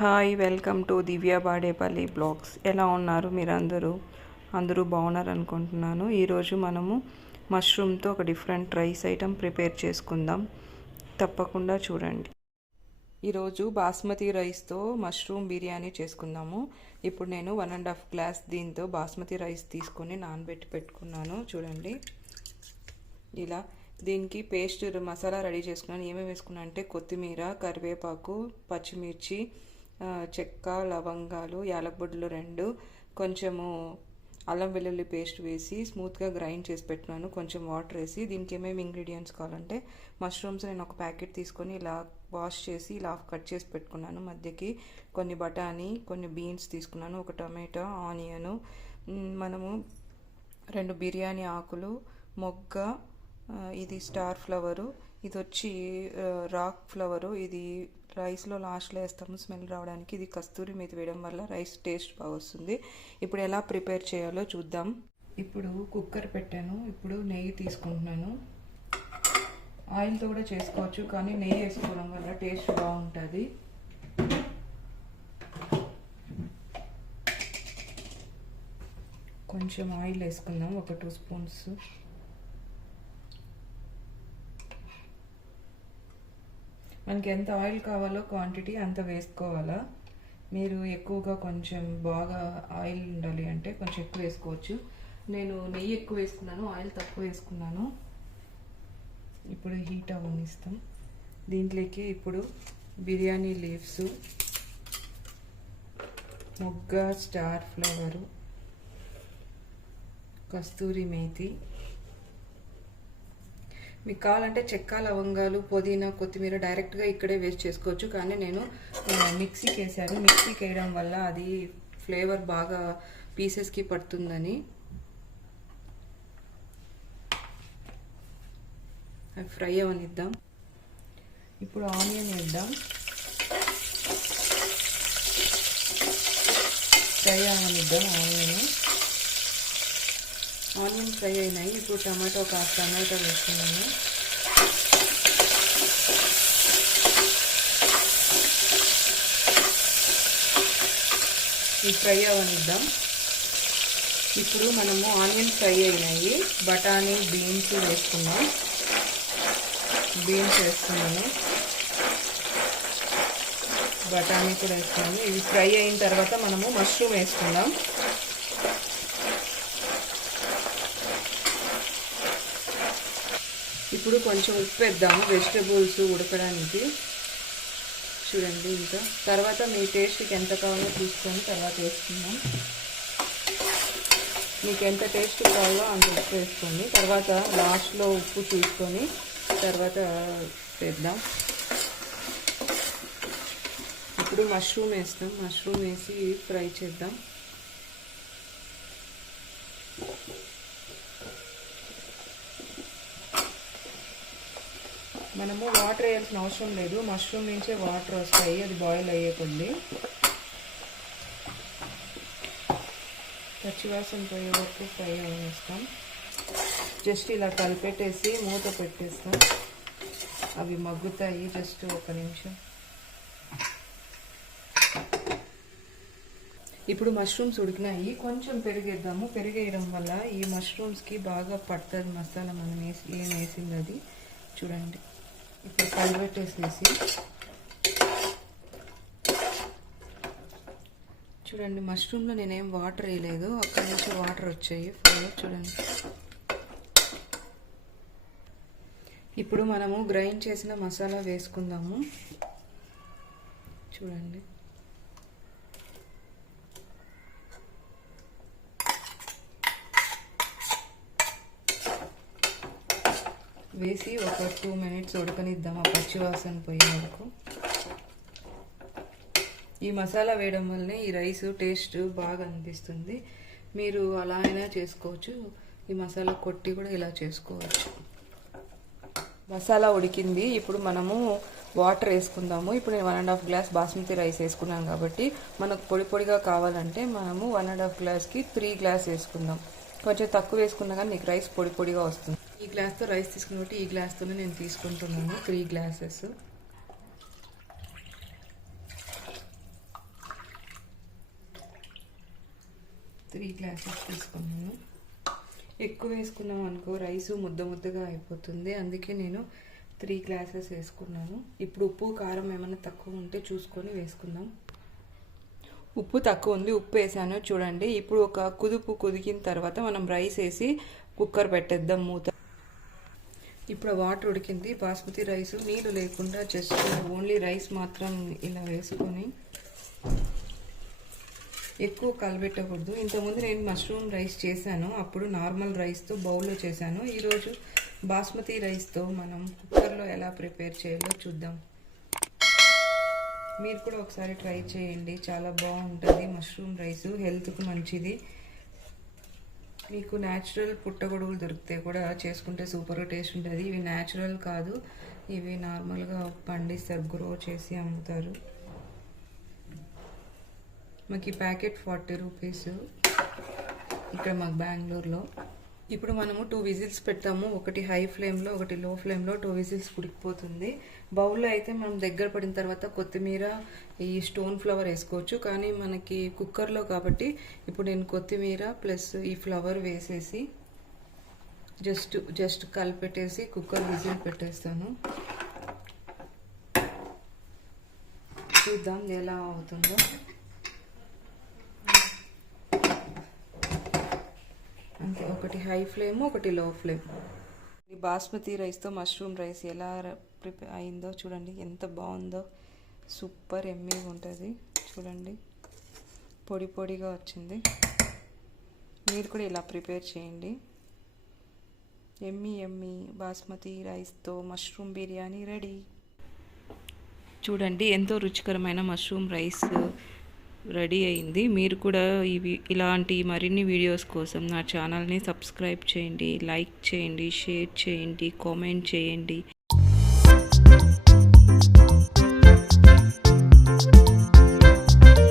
Hi welcome to Divya Badepalli blogs. ఎలా ఉన్నారు మీరందరూ? అందరూ బాగున్నారు అనుకుంటున్నాను. ఈరోజు మనము మష్రూమ్తో ఒక డిఫరెంట్ రైస్ ఐటెం ప్రిపేర్ చేసుకుందాం. తప్పకుండా చూడండి. ఈరోజు బాస్మతి రైస్తో మష్రూమ్ బిర్యానీ చేసుకుందాము. ఇప్పుడు నేను వన్ అండ్ హాఫ్ గ్లాస్ దీంతో బాస్మతి రైస్ తీసుకొని నానబెట్టి పెట్టుకున్నాను. చూడండి. ఇలా దీనికి పేస్ట్ మసాలా రెడీ చేసుకున్నాను. ఏమేమి వేసుకున్నాను అంటే కొత్తిమీర కరివేపాకు పచ్చిమిర్చి చెక్క లవంగాలు యాలకబొడ్లు రెండు కొంచెము అల్లం వెల్లుల్లి పేస్ట్ వేసి స్మూత్గా గ్రైండ్ చేసి పెట్టినాను కొంచెం వాటర్ వేసి దీనికి ఏమేమి ఇంగ్రీడియంట్స్ కావాలంటే మష్రూమ్స్ నేను ఒక ప్యాకెట్ తీసుకొని ఇలా వాష్ చేసి ఇలా కట్ చేసి పెట్టుకున్నాను. మధ్యకి కొన్ని బఠానీ కొన్ని బీన్స్ తీసుకున్నాను. ఒక టమాటా ఆనియను మనము రెండు బిర్యానీ ఆకులు మొగ్గ ఇది స్టార్ ఫ్లవరు ఇది వచ్చి రాక్ ఫ్లవరు. ఇది రైస్లో లాస్ట్లో వేస్తాము స్మెల్ రావడానికి. ఇది కస్తూరి మీద వేయడం వల్ల రైస్ టేస్ట్ బాగా వస్తుంది ఇప్పుడు ఎలా ప్రిపేర్ చేయాలో చూద్దాం. ఇప్పుడు కుక్కర్ పెట్టాను. ఇప్పుడు నెయ్యి తీసుకుంటున్నాను. ఆయిల్తో కూడా చేసుకోవచ్చు కానీ నెయ్యి వేసుకోవడం వల్ల టేస్ట్ బాగుంటుంది. కొంచెం ఆయిల్ వేసుకుందాం. ఒక టూ స్పూన్స్. మనకి ఎంత ఆయిల్ కావాలో క్వాంటిటీ అంత వేసుకోవాలా. మీరు ఎక్కువగా కొంచెం బాగా ఆయిల్ ఉండాలి అంటే కొంచెం ఎక్కువ వేసుకోవచ్చు. నేను నెయ్యి ఎక్కువ వేసుకున్నాను ఆయిల్ తక్కువ వేసుకున్నాను. ఇప్పుడు హీట్ అవనిస్తాం దీంట్లోకి ఇప్పుడు బిర్యానీ లీవ్స్ మొగ్గ స్టార్ ఫ్లవరు కస్తూరి మేతి మీకు కావాలంటే చెక్క లవంగాలు పుదీనా కొత్తిమీర డైరెక్ట్గా ఇక్కడే వేస్ట్ చేసుకోవచ్చు. కానీ నేను మిక్సీకి వేసాను మిక్సీకి వేయడం వల్ల అది ఫ్లేవర్ బాగా పీసెస్కి పడుతుందని. అవి ఫ్రై అవనిద్దాం. ఇప్పుడు ఆనియన్ వేద్దాం. ఫ్రై అవనిద్దాం ఆనియన్. ఆనియన్ ఫ్రై అయినాయి. ఇప్పుడు టమాటో ఒక టమాటో వేస్తున్నాను ఇది ఫ్రై అవనిద్దాం. ఇప్పుడు మనము ఆనియన్ ఫ్రై అయినాయి. బఠానీ బీన్స్ వేసుకున్నాం బీన్స్ వేస్తున్నాను బఠానీ కూడా వేసుకున్నాము ఇవి ఫ్రై అయిన తర్వాత మనము మష్రూమ్ వేసుకుందాం. ఇప్పుడు కొంచెం ఉప్పు వేద్దాము. వెజిటబుల్స్ ఉడకడానికి. చూడండి ఇంకా తర్వాత మీ టేస్ట్కి ఎంత కావాలో తీసుకొని తర్వాత వేసుకుందాం. మీకు ఎంత టేస్ట్ కావాలో అంత ఉప్పు వేసుకోండి. తర్వాత లాస్ట్లో ఉప్పు తీసుకొని తర్వాత వేద్దాం. ఇప్పుడు మష్రూమ్ వేస్తాం. మష్రూమ్ వేసి ఫ్రై చేద్దాం. మనము వాటర్ వేయాల్సిన అవసరం లేదు. మష్రూమ్ నుంచే వాటర్ వస్తాయి. అది బాయిల్ అయ్యే కొద్ది పచ్చివాసన పోయే వరకు ఫ్రై అయ్యేస్తాం జస్ట్ ఇలా కలిపెట్టేసి మూత పెట్టేస్తాం. అవి మగ్గుతాయి. జస్ట్ ఒక నిమిషం. ఇప్పుడు మష్రూమ్స్ ఉడికినాయి. కొంచెం పెరిగేద్దాము. పెరిగేయడం వల్ల ఈ మష్రూమ్స్కి బాగా పడుతుంది మసాలా. మనం వేసి ఏం వేసింది అది? చూడండి. ఇప్పుడు కలిపెట్టేసేసి చూడండి మష్రూమ్లో నేనేం వాటర్ వేయలేదు. అక్కడి నుంచి వాటర్ వచ్చాయి. ఫ్రైలో చూడండి. ఇప్పుడు మనము గ్రైండ్ చేసిన మసాలా వేసుకుందాము. చూడండి. వేసి ఒక టూ మినిట్స్ ఉడకనిద్దాం ఆ పచ్చివాసన పోయే వరకు. ఈ మసాలా వేయడం వల్లనే ఈ రైస్ టేస్ట్ బాగా అనిపిస్తుంది. మీరు అలా అయినా చేసుకోవచ్చు. ఈ మసాలా కొట్టి కూడా ఇలా చేసుకోవచ్చు. మసాలా ఉడికింది. ఇప్పుడు మనము వాటర్ వేసుకుందాము. ఇప్పుడు నేను one and half glass basmati rice వేసుకున్నాను కాబట్టి మనకు పొడి పొడిగా కావాలంటే మనము వన్ అండ్ హాఫ్ గ్లాస్కి త్రీ గ్లాస్ వేసుకుందాం. కొంచెం తక్కువ వేసుకున్నా కానీ నీకు రైస్ పొడి పొడిగా వస్తుంది. గ్లాస్తో రైస్ తీసుకున్నట్టు ఈ గ్లాస్తోనే నేను తీసుకుంటున్నాను. త్రీ గ్లాసెస్ త్రీ గ్లాసెస్ తీసుకున్నాను. ఎక్కువ వేసుకున్నాం అనుకో రైస్ ముద్ద ముద్దగా అయిపోతుంది. అందుకే నేను త్రీ గ్లాసెస్ వేసుకున్నాను. ఇప్పుడు ఉప్పు కారం ఏమైనా తక్కువ ఉంటే చూసుకొని వేసుకుందాం. ఉప్పు తక్కువ ఉంది. ఉప్పు వేసాను. చూడండి. ఇప్పుడు ఒక కుదుపు కుదికిన తర్వాత మనం రైస్ వేసి కుక్కర్ పెట్టేద్దాం. మూత ఇప్పుడు వాటర్ ఉడికింది బాస్మతి రైస్ నీళ్ళు లేకుండా జస్ట్ ఓన్లీ రైస్ మాత్రం ఇలా వేసుకొని ఎక్కువ కలబెట్టకూడదు. ఇంతకుముందు నేను మష్రూమ్ రైస్ చేశాను అప్పుడు నార్మల్ రైస్తో బౌల్లో చేశాను. ఈరోజు బాస్మతి రైస్తో మనం కుక్కర్లో ఎలా ప్రిపేర్ చేయాలో చూద్దాం. మీరు కూడా ఒకసారి ట్రై చేయండి. చాలా బాగుంటుంది. మష్రూమ్ రైస్ హెల్త్కి మంచిది. మీకు న్యాచురల్ పుట్టగొడుగులు దొరికితే కూడా చేసుకుంటే సూపర్గా టేస్ట్ ఉంటుంది. ఇవి న్యాచురల్ కాదు. ఇవి నార్మల్గా పండిస్తారు గ్రో చేసి అమ్ముతారు. మాకు ఈ ప్యాకెట్ ఫార్టీ రూపీస్ ఇక్కడ మాకు బెంగళూరులో. ఇప్పుడు మనము టూ విజిల్స్ పెట్టాము. ఒకటి హై ఫ్లేమ్లో ఒకటి లో ఫ్లేమ్లో టూ విజిల్స్ ఉడికిపోతుంది. బౌల్లో అయితే మనం దగ్గర పడిన తర్వాత కొత్తిమీర ఈ స్టోన్ ఫ్లవర్ వేసుకోవచ్చు. కానీ మనకి కుక్కర్లో కాబట్టి ఇప్పుడు నేను కొత్తిమీర ప్లస్ ఈ ఫ్లవర్ వేసేసి జస్ట్ జస్ట్ కలిపెట్టేసి కుక్కర్ విజిల్ పెట్టేస్తాను. చూద్దాం ఎలా అవుతుందో అంతే ఒకటి హై ఫ్లేమ్ ఒకటి లో ఫ్లేమ్. ఈ బాస్మతి రైస్తో మష్రూమ్ రైస్ ఎలా ప్రిపేర్ అయిందో చూడండి. ఎంత బాగుందో. సూపర్ ఎమ్మీగా ఉంటుంది. చూడండి. పొడి పొడిగా వచ్చింది. మీరు కూడా ఇలా ప్రిపేర్ చేయండి. ఎమ్మి ఎమ్మి బాస్మతి రైస్తో మష్రూమ్ బిర్యానీ రెడీ. చూడండి ఎంతో రుచికరమైన మష్రూమ్ రైస్. రెడీ అయింది. మీరు కూడా ఇవి ఇలాంటి మరిన్ని వీడియోస్ కోసం నా ఛానల్ని సబ్స్క్రైబ్ చేయండి లైక్ చేయండి షేర్ చేయండి కామెంట్ చేయండి.